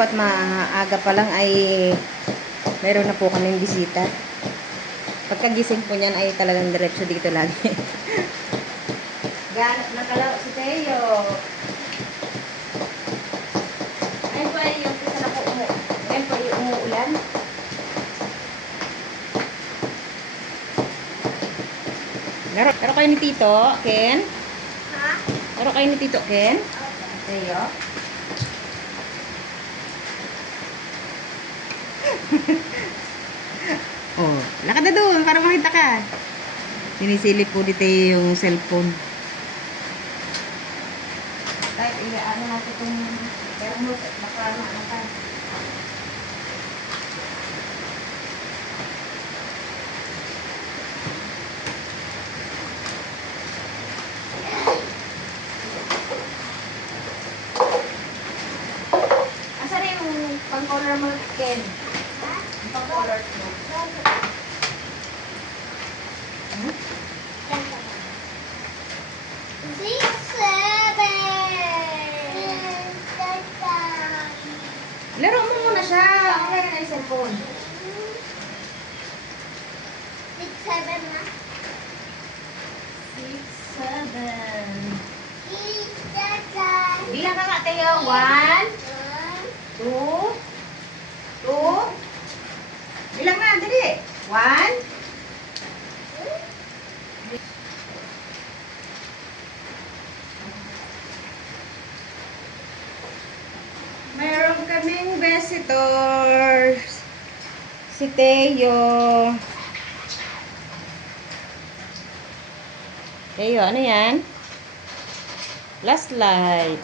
po at maaga pa lang ay meron na po kaming bisita. Pagkagising po niyan ay talagang diretso dito lagi. Ganap na kalaro si Teo. Ayun po ay yung isa na po ayun po ay umuulan. Laro kayo ni Tito, Ken? Ha? Laro kayo ni Tito, Ken? Teo? Oh, lakad na doon para makita ka. Sinisilip po dito yung cellphone. Kahit ano natin itong thermos at makanakan. Asan na yung pang-color mo, Ken? Yung pang-color mo. Laro mo muna siya. Okay na yung cellphone. 6, 7 na. 6, 7. Bilang ka nga, Teo. 1, 2, 2. Bilang na, dali. 1. Meron kaming visitors. Si Teo. Teo, ano yan? Last light.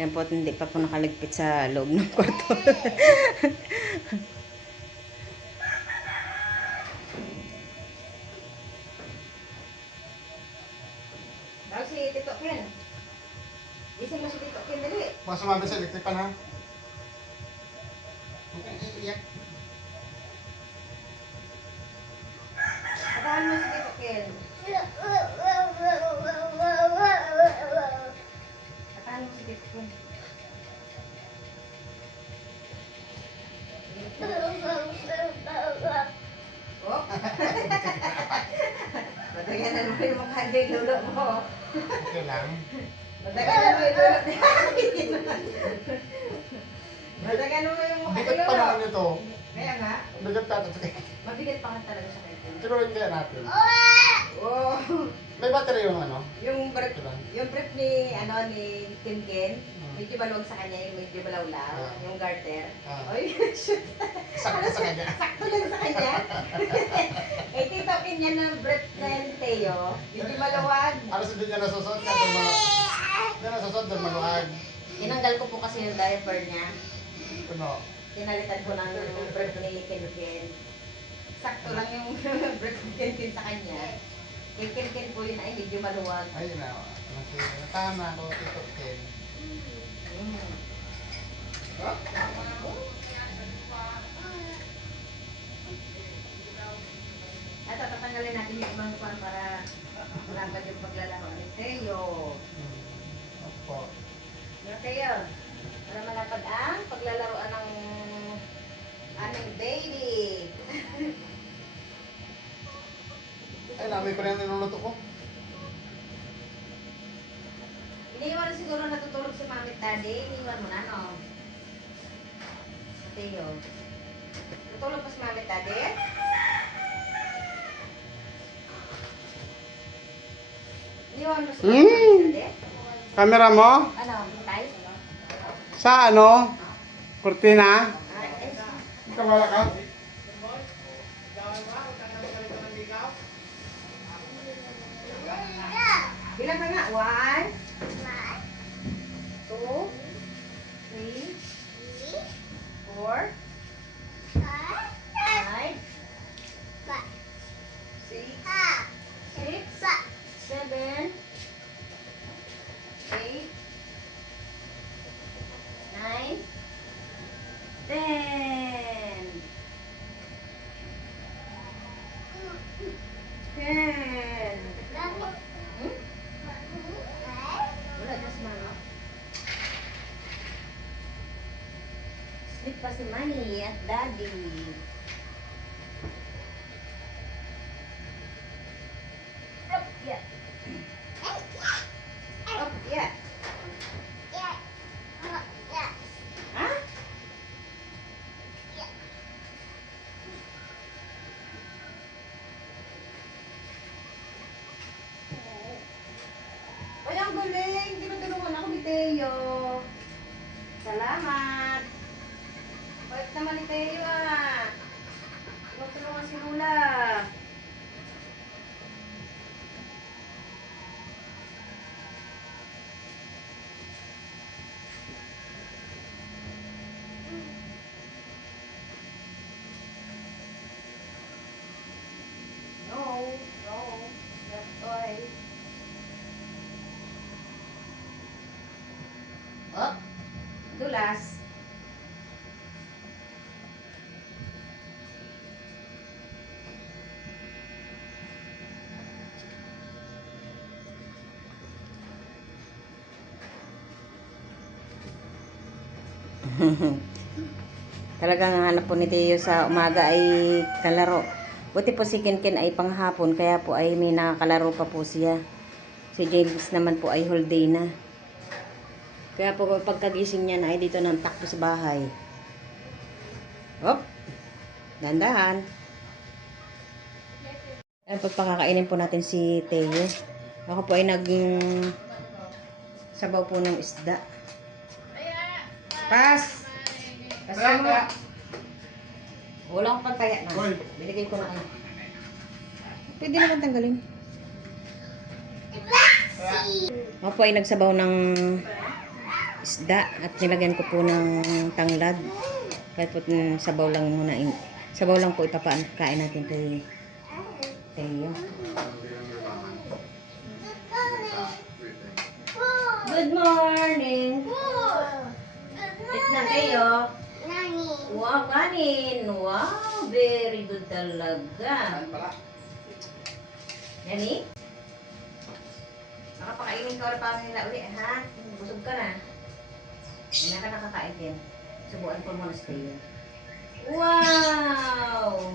Yan po, hindi pa po nakaligpit sa loob ng kwarto. Tawag si Tito Ken. Gising mo si Tito Ken, dali. Baka sumabit sa electric pan, ha? Okay, iyak. Atahan mo si Tito Ken. Atahan mo si Tito Ken. Oh. Matagal na naman yung mukha niya yung lulo mo. Okay lang. Matagal na naman yung lulo niya. Matagal na naman yung mukha Bigat niya pa lulo. naman ito. Kaya nga, Bigat pa ito. mabigat pa nga talaga siya kayo. Turuin kaya natin. Oh. May battery yung ano? Yung brief ni Kim Ken, medyo maluwag sa kanya, yung medyo malawlaw, yung garter. Oy, shoot. Sakto sa kanya. Sakto lang sa kanya. Eh, Tito Ken niya ng brief na yung Teo, medyo maluwag. Alas hindi niya nasusot kasi hindi nasusot dahil maluhag. Tinanggal ko po kasi yung diaper niya. Ano? Tinalitan ko ng brief ni Kim Ken. Sakto lang yung brief ni Kim Ken sa kanya. Kay Kim Ken po yun ay medyo maluwag. Ayun na. Tama ko, Tito Ken. At tatanggalin natin yung ibang kwan para malapad yung paglalaro ni Teo. Opo. No, Teo? Para malapad ang paglalaroan ng aming baby. Ay, namin ko na yung niluluto ko. Iniwan siguro natutulog si Mami at Daddy. Iniwan mo na, no? Teo. Natulog pa si Mami at Daddy? Iniwan mo si Mami at Daddy? Camera mo? Ano? Tay? Sa ano? Kurtina? Ay, Kamala ka? bilang ka nga. 1, 2, 3, 4, 5, 6, 7, 8, 9, 10. 10. at daddy. Up, yeah. Up, yeah. Ha? Ay, ang galing. Tinutulungan ako ni Teo. Salamat. Bait naman ni Teo ah. Tinutulungan si Lula. No, no. That toy. Oh, dulas. Talagang hanap po ni Teo sa umaga ay kalaro. Buti po si Ken ay panghapon, kaya po ay may nakakalaro pa po siya. Si James naman po ay whole day na. Kaya po pagkagising niya na ay dito nang takbo sa bahay. Hop! Dandahan. Ay, pagpakakainin po natin si Teo. Ako po ay sabaw po ng isda. Pas! Kasi mo. Wala akong pantaya na. Binigay ko na ano. Pwede naman tanggalin. Ako po ay nagsabaw ng isda at nilagyan ko po ng tanglad. Kahit po sabaw lang muna. Sabaw lang po ipapakain natin kay Teo. Good morning! Eat na Teo. Wow, kanin. Wow, very good talaga. Yani? Nakapakainin ka ulit pa nila ulit, ha? Busog ka na. Hindi ka nakakain din. Subuan ko muna sa Teo. Wow!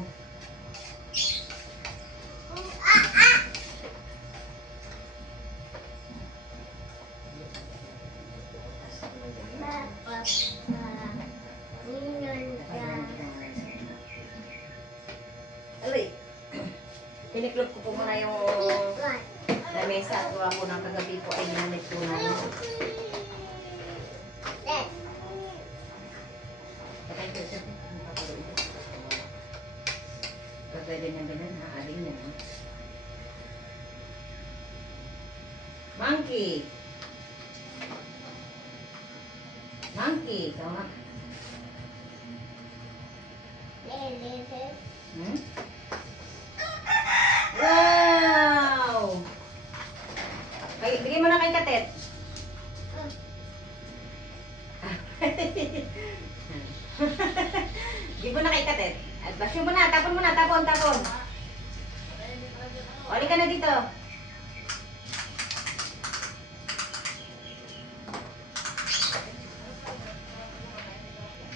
Alay. Piniklop ko po muna yung lamesa at gawa po ng kagabi po ay ginamit po na. Pagpwede na ganun, haaling na. Monkey! Monkey! Tama. Hmm? Wow! Bigay mo na kay Katet. Bigay mo na kay Katet. At basyo mo na, tapon mo na, tapon. Wali ka na dito.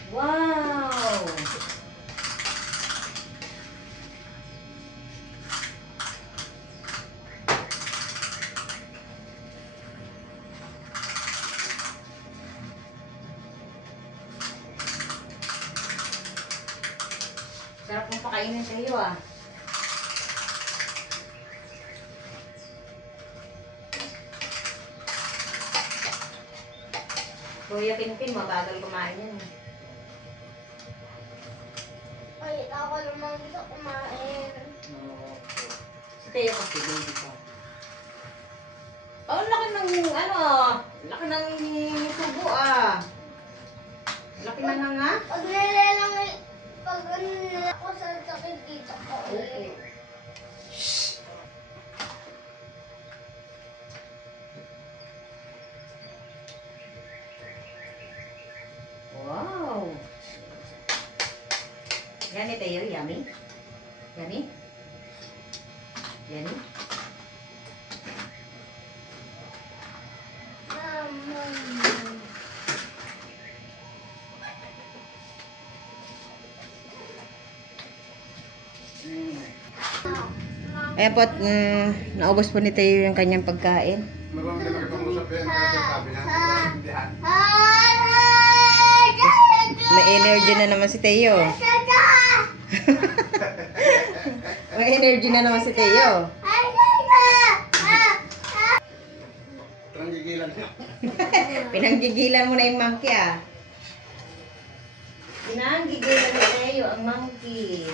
Wow! Sarap mong pakainin sa iyo ah. Kuya Pinpin, mabagal kumain yan. Ay, ako naman gusto kumain. No. Si Teo kasi baby pa. Oh, laki ng laki ng tubo ah. Laki na nga. Pag nilalang, pag nila ko sa sakit dito ko. Okay. Wow. Yan ito yun, yummy. Yummy. Yummy. Kaya po, naubos po ni Teo yung kanyang pagkain. Marami na nagpangusap yan. Sabi na, naiintindihan. May energy na naman si Teo. May energy na naman si Teo. Trangigilan siya. Pinanggigilan mo na yung monkey ah. Pinanggigilan ni Teo ang monkey.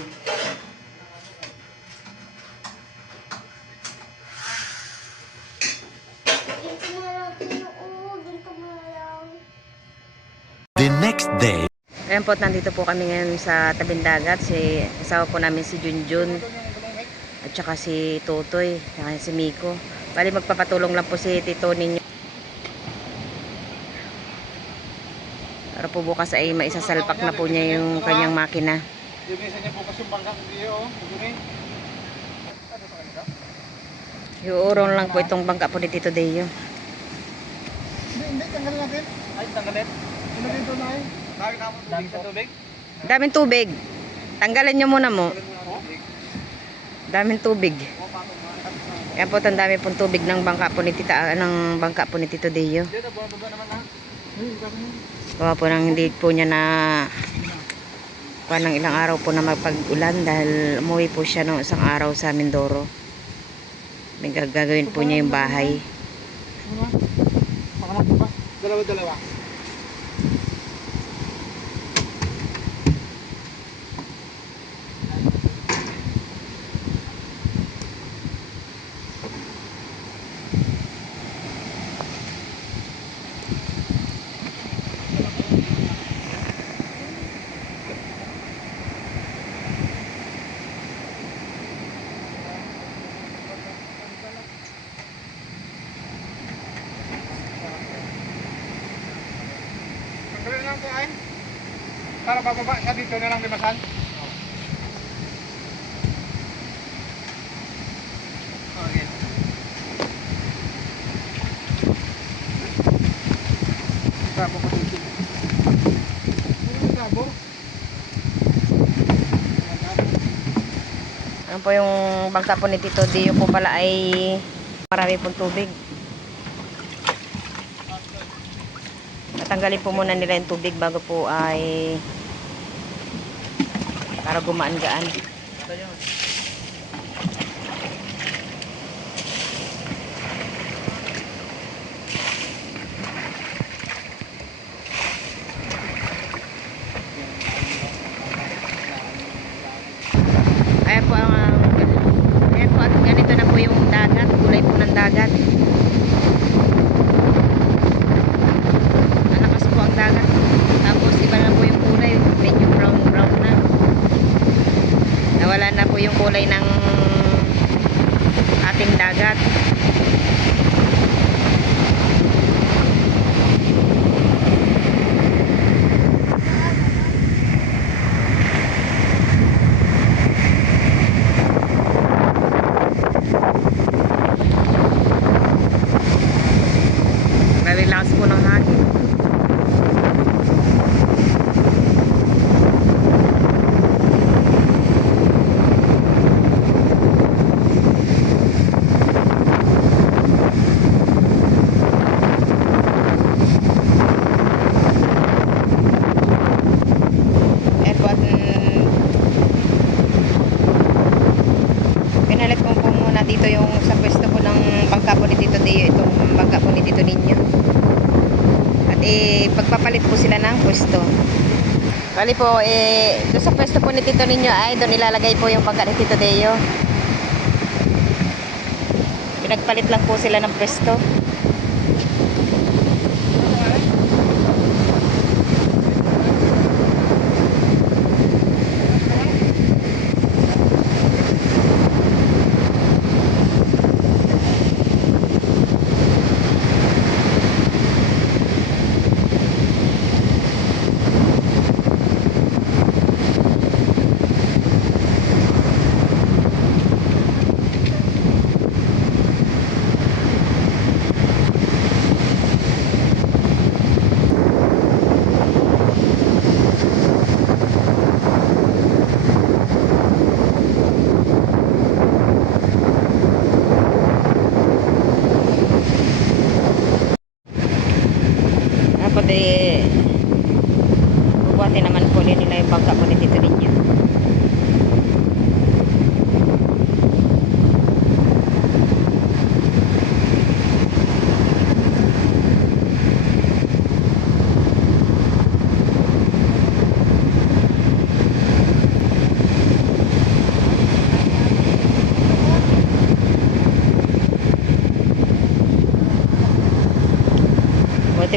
The next day. Ayan po, nandito po kami ngayon sa tabing dagat. Asawa po namin si Junjun at saka si Totoy at si Miko. Bali magpapatulong lang po si Tito ninyo. Para po bukas ay maisasalpak na po niya yung kanyang makina. Linisan niya bukas yung bangka. Hindi yun. Iuurong lang po itong bangka po ni Tito Deo. Hindi. Tanggalin natin. Ay, tanggalin. Ano dito na eh? Dami sa tubig? Daming tubig. Tanggalan nyo muna mo. Daming tubig. Yan po, ang dami pong tubig ng bangka po ni Tito Deo. Dito, baba naman ha. Gawa po nang hindi po niya na ng ilang araw po na magpag-ulan dahil umuwi po siya ng isang araw sa Mindoro. May gagawin po niya yung bahay. Pakanak ba? Dalawa-dalawa. Tanggalin lang ito ay. Para bababa siya dito na lang limasan. Okay. Sabo ko dito. Sabo. Ano po yung bangka po ni Tito Deo po pala ay marami pong tubig. Natanggalin po muna nila yung tubig bago po ay para gumaan-gaan. Ayan po at ganito na po yung dagat, kulay po ng dagat. Malakas po ang dagat. Tapos iba na po yung kulay, medyo brown na. Nawala na po yung kulay ng ating dagat. Very lakas po ng hangin. Pinalit ko po muna dito yung sa pwesto po ng bangka po ni Tito Deo, itong bangka po ni Tito Ninyo. At pagpapalit po sila ng pwesto. Bali po, doon sa pwesto po ni Tito Ninyo ay doon ilalagay po yung bangka ni Tito Deo. Pinagpalit lang po sila ng pwesto.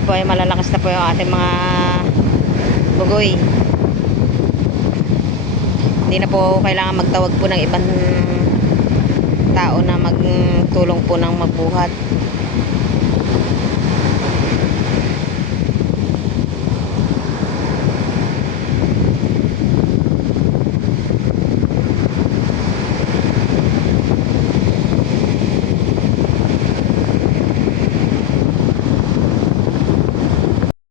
po ay malalakas na po yung ating mga bugoy. Hindi na po kailangan magtawag po ng ibang tao na magtulong po ng magbuhat.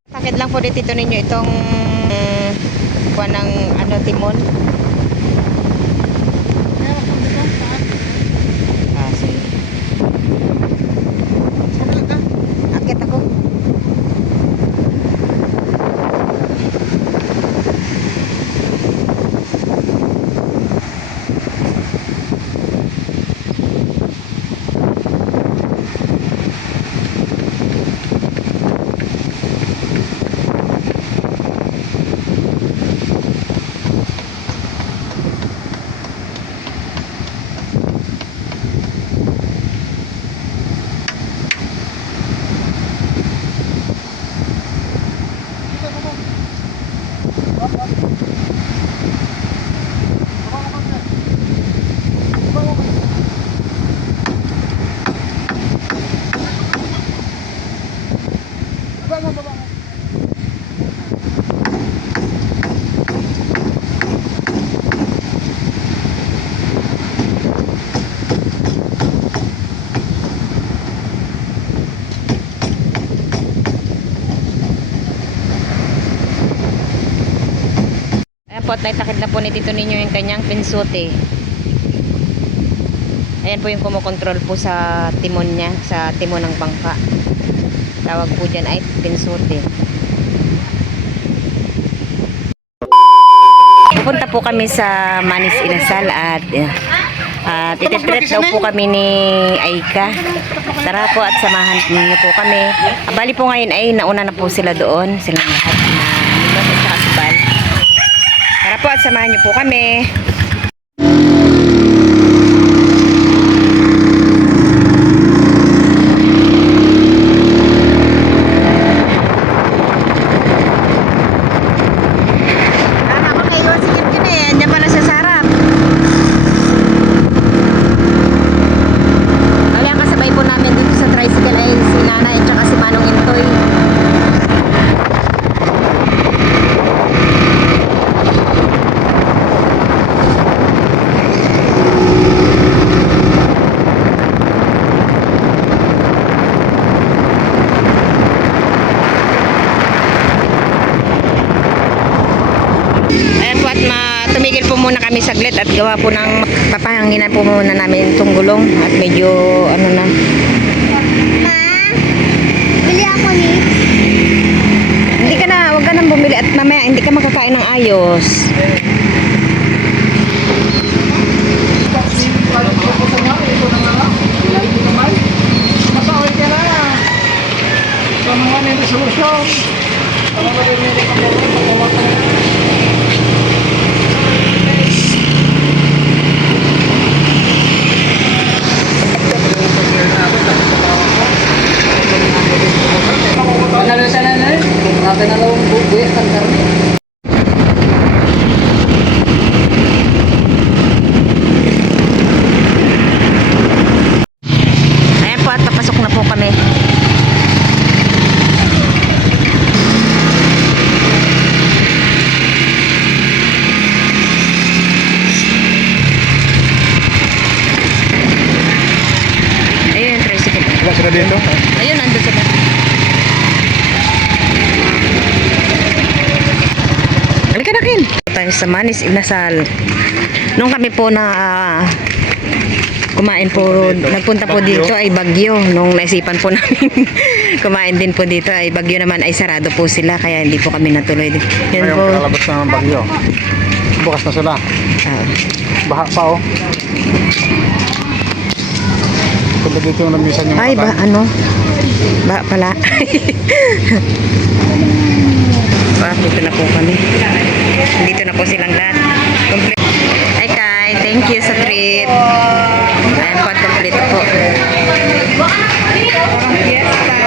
Sakit lang po dito ninyo itong kuha ng ano, timon. Meron kang dito, saan? Ah, sige. Saan ka? Akit ako. Dito, baba. Baba. Baba mo konti. Baba mo konti. Baba mo, baba mo. Ayan po, at naitakid na po ni Tito Ninyo yung kanyang pinsote. Ayan po yung kumukontrol po sa timon niya, sa timon ng bangka. Tawag po dyan ay pinsote. Pupunta po kami sa Manis Inasal at tititreat daw po kami ni Aika. Tara po at samahan niyo po kami. Bali po ngayon ay nauna na po sila doon. Silang lahat na nilot at saka si Bal. Tara po at samahan niyo po kami. Nakakaiwas si Kim eh. Andiyan pala siya sa harap. Kaya kasabay po namin dito sa tricycle ay si Nanay at saka si Manong Intoy. Ayan po at tumigil po muna kami saglit at gawa po ng papahanginan po muna namin itong gulong at medyo ano na. Ma, bili ako ni. Hindi ka na, wag ka nang bumili at mamaya hindi ka makakain ng ayos. Masaway ka na. Ito naman yung resolusyon. Ano ba rin yung Ayan po at papasok na po kami. Ayun, tricycle. Wala sila dito. Ayun, nandun sila. Halika na, Ken. Tayo sa Manis Inasal. Nung kami po na kumain po, nagpunta po dito ay Bagyo. Nung naisipan po namin kumain din po dito ay Bagyo naman ay sarado po sila kaya hindi po kami natuloy din. Yan Ngayon po. kalalabas na ng bagyo. Bukas na sila. Ah, Baha pa oh. Punta dito yung namisan yung ay ba, ano? Ba pala. Dito na po kami. Dito na po silang lahat. Complete. Ay Kai, thank you sa treat. Ayan po, complete po. Parang fiesta.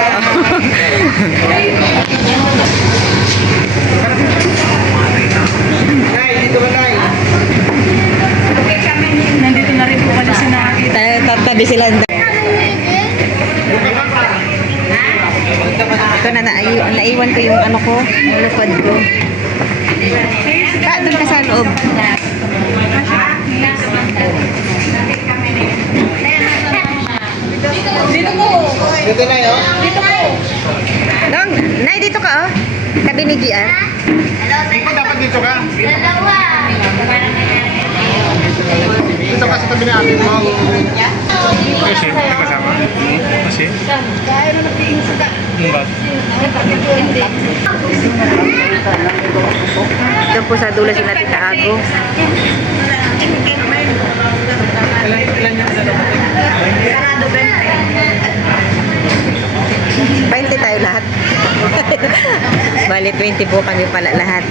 Tabi sila. Ito na, naiwan ko yung ano ko, yung lupad ko. Doon ka sa loob. Dito na yun. Dong, Nay, dito ka oh. Tabi ni Gian. Di ba dapat dito ka? Dalawa. Dito ka sa tabi ni ate mo. Kasi, kasama. Kasi? Ba? Doon po sa dulo sila Tita Ago. Ilan yan sa dapat? 20 tayo lahat. Bali 20 po kami pala lahat.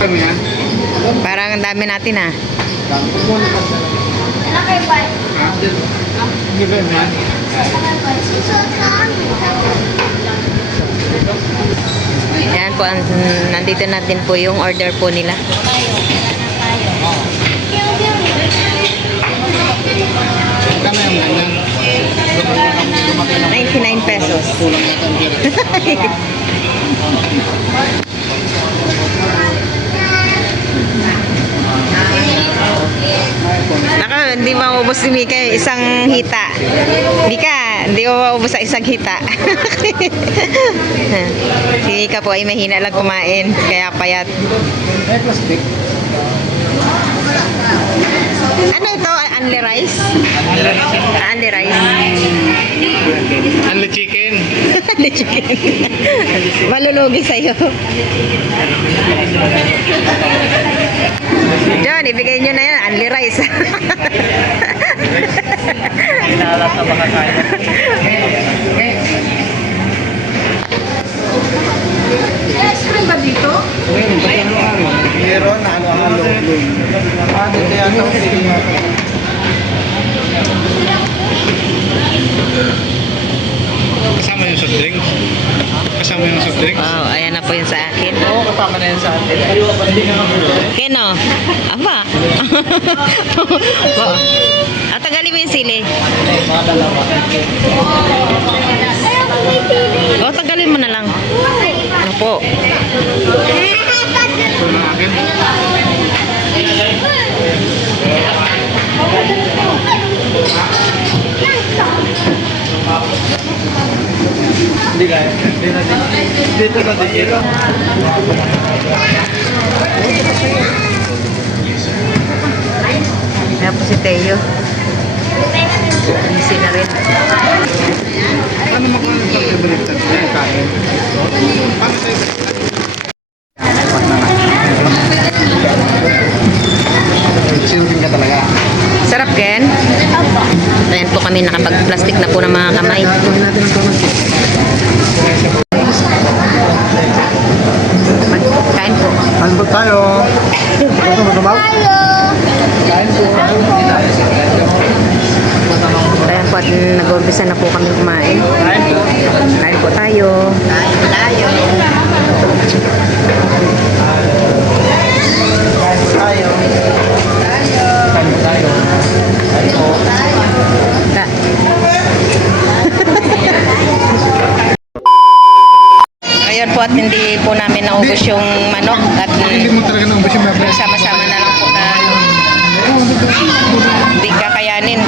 Ano yan? Parang ang dami natin ah. Anak kayo ba? Hindi ba yan? Yan po, nandito natin po yung order po nila. Kano yung ganyan? 99 pesos. Naka, hindi maubos ni Mika yung isang hita. Mika, hindi mo maubos sa isang hita. Si Mika po ay mahina lang kumain, kaya payat. May plastic. Ano ito? Only rice? Only rice. Only chicken. Only chicken. Malulugi sa'yo. John, ibigay nyo na yan. Only rice. Inalat na makakain. Meron na ano-halo. Dito yata ang kasama yung soft drink? Kasama yung soft drink? Wow, ayan na po yun sa akin. Oo, kasama na yun sa atin. Keno? Aba? At tagalin mo yung sili. Mga dalawa. O, tagalin mo na lang. Ano po? Ito na akin. Hindi kaya. Dito na dito. Ayan po si Teo. Busy na rin. Paano magkakaroon sa favorite kain? Paano sa'yo? Sinugin ka talaga. Sarap, Ken? Ayan po kami nakapag-plastic na po ng mga kamay. Gawin natin ang tomat. Kain po. Kain po tayo. Gusto mo tumaw? Kain po. Ayan po at nag-umpisa na po kami kumain. Kain po tayo. Kain po tayo. Ta. Ayan po at hindi po namin naubos yung manok at Hindi mo talaga naubos yung mga sama-sama na lang po na hindi kakayanin.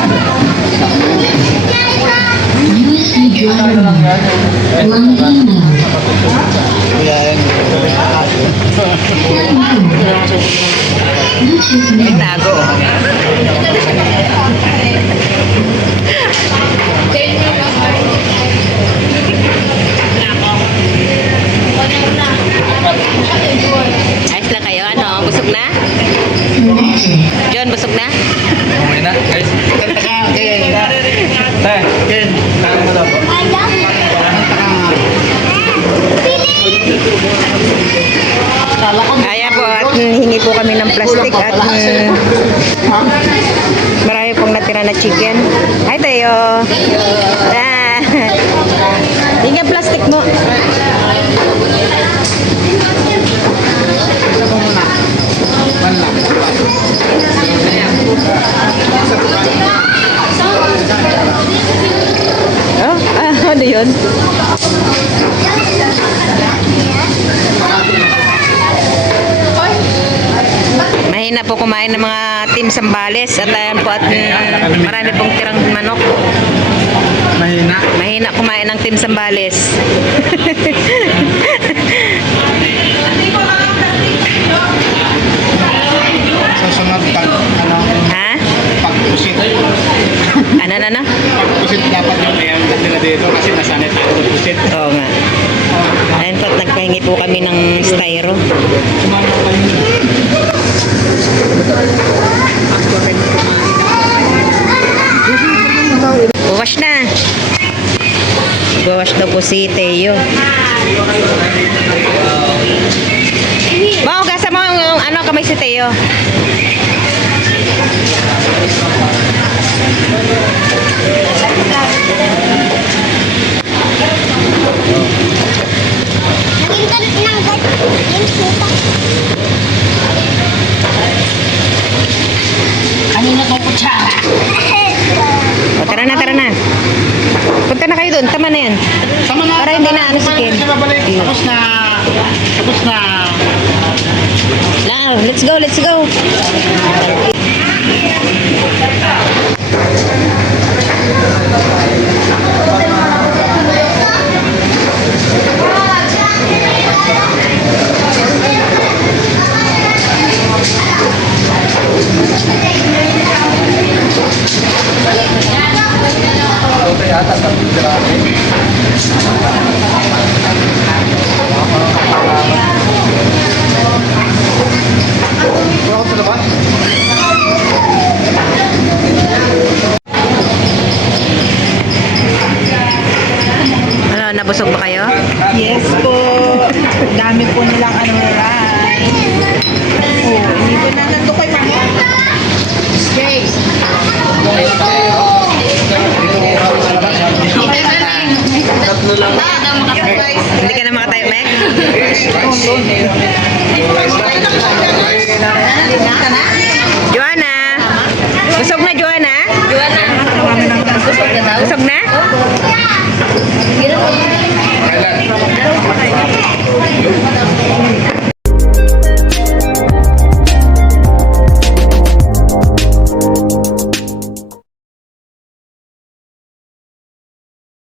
Tago. Ayos lang kayo, ano? Busog na? John, busog na? Okay na, guys. Kanta ka, Ken. Ken, kanta mo daw po. Ayan po, at hingi po kami ng plastic at marami pong natira na chicken. Ay, Teo. Ah. Hingi ang plastic mo. Oh, ano yun? Mahina po kumain ng mga Team Sambales at ayan po at marami pong tirang manok. Mahina. Mahina kumain ng Team Sambales. Susunod pag, Ha? pag-pusit. Ano? Pag-pusit dapat yung ayan nila dito kasi nasanay tayo mag-pusit. Oo nga. Ayun po, at nagpahingi po kami ng styro. Buwash na. Buwash daw po si Teo. Mau, gasa mo yung ano kamay si Teo. Nag-internet ng yung supa. Kanina tong kutsara. O, tara na. Punta na kayo doon. Tama na yan. Tama na. Para hindi na ano si Ken. Kasi babalik. Tapos na. Now, let's go. Ako sa labas. Ano, nabusog ba kayo? Yes po. Dami po nilang ano